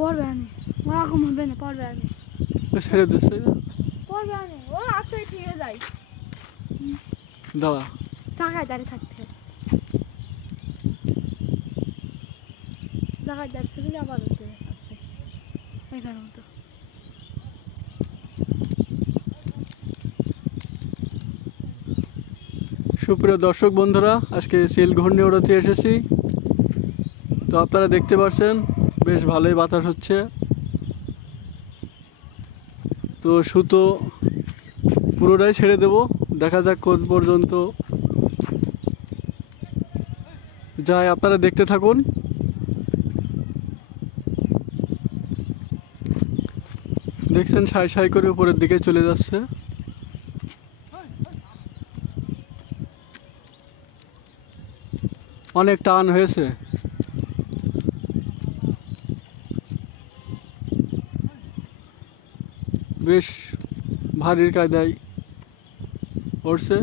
পড়বে না ওরকম হবে না পড়বে না ছেড়ে দিচ্ছে পড়বে না ও আছে ঠিক যাই দাঁড়া জায়গায় দাঁড়িয়ে থাকতে জায়গায় দাঁড়িয়ে থাকলে আবার উঠে আসছে এখানে মতো সুপ্রিয় দর্শক বন্ধুরা, আজকে সিল ঘূর্ণি ওড়াতে এসেছি। তো আপনারা দেখতে পাচ্ছেন বেশ ভালোই বাতাস হচ্ছে। তো সুতো পুরোটাই ছেড়ে দেব, দেখা যাক কোন পর্যন্ত যায়। আপনারা দেখতে থাকুন। দেখছেন সাই সাই করে উপরের দিকে চলে যাচ্ছে। অনেক টান হয়েছে। বেশ ভারীর কায়দায় উঠছে।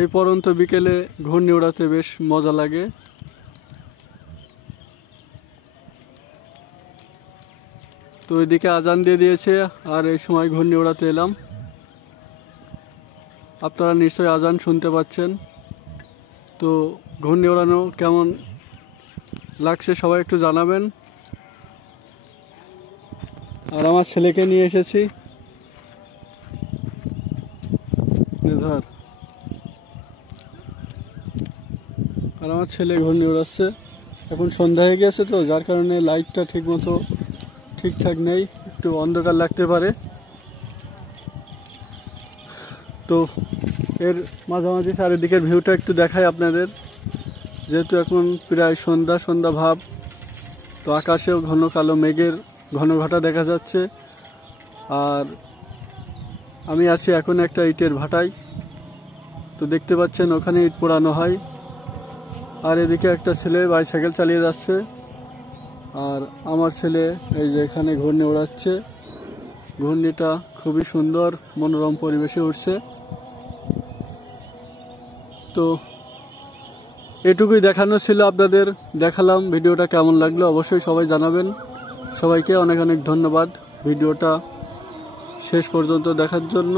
এই পরন্ত বিকেলে ঘূর্ণি ওড়াতে বেশ মজা লাগে। তো এদিকে আজান দিয়ে দিয়েছে আর এই সময় ঘূর্ণি ওড়াতে এলাম। আপনারা নিশ্চয়ই আজান শুনতে পাচ্ছেন। তো ঘূর্ণি ওড়ানো কেমন লাগছে সবাই একটু জানাবেন। আর আমার ছেলেকে নিয়ে এসেছি। ধর আর আমার ছেলে ঘূর্ণি ওড়াচ্ছে। এখন সন্ধ্যা হয়ে গেছে তো যার কারণে লাইটটা ঠিক মতো ঠিকঠাক নেই, একটু অন্ধকার লাগতে পারে। তো এর মাঝামাঝি চারিদিকের ভিউটা একটু দেখাই আপনাদের, যেহেতু এখন প্রায় সন্ধ্যা সন্ধ্যা ভাব। তো আকাশেও ঘন কালো মেঘের ঘন ঘটা দেখা যাচ্ছে। আর আমি আছি এখন একটা ইটের ভাটায়। তো দেখতে পাচ্ছেন ওখানে ইট পোড়ানো হয়। আর এদিকে একটা ছেলে বাইসাইকেল চালিয়ে যাচ্ছে। আর আমার ছেলে এই যে এখানে ঘূর্ণি ওড়াচ্ছে। ঘূর্ণিটা খুবই সুন্দর মনোরম পরিবেশে উঠছে। তো এটুকুই দেখানো ছিল আপনাদের, দেখালাম। ভিডিওটা কেমন লাগলো অবশ্যই সবাই জানাবেন। সবাইকে অনেক অনেক ধন্যবাদ ভিডিওটা শেষ পর্যন্ত দেখার জন্য।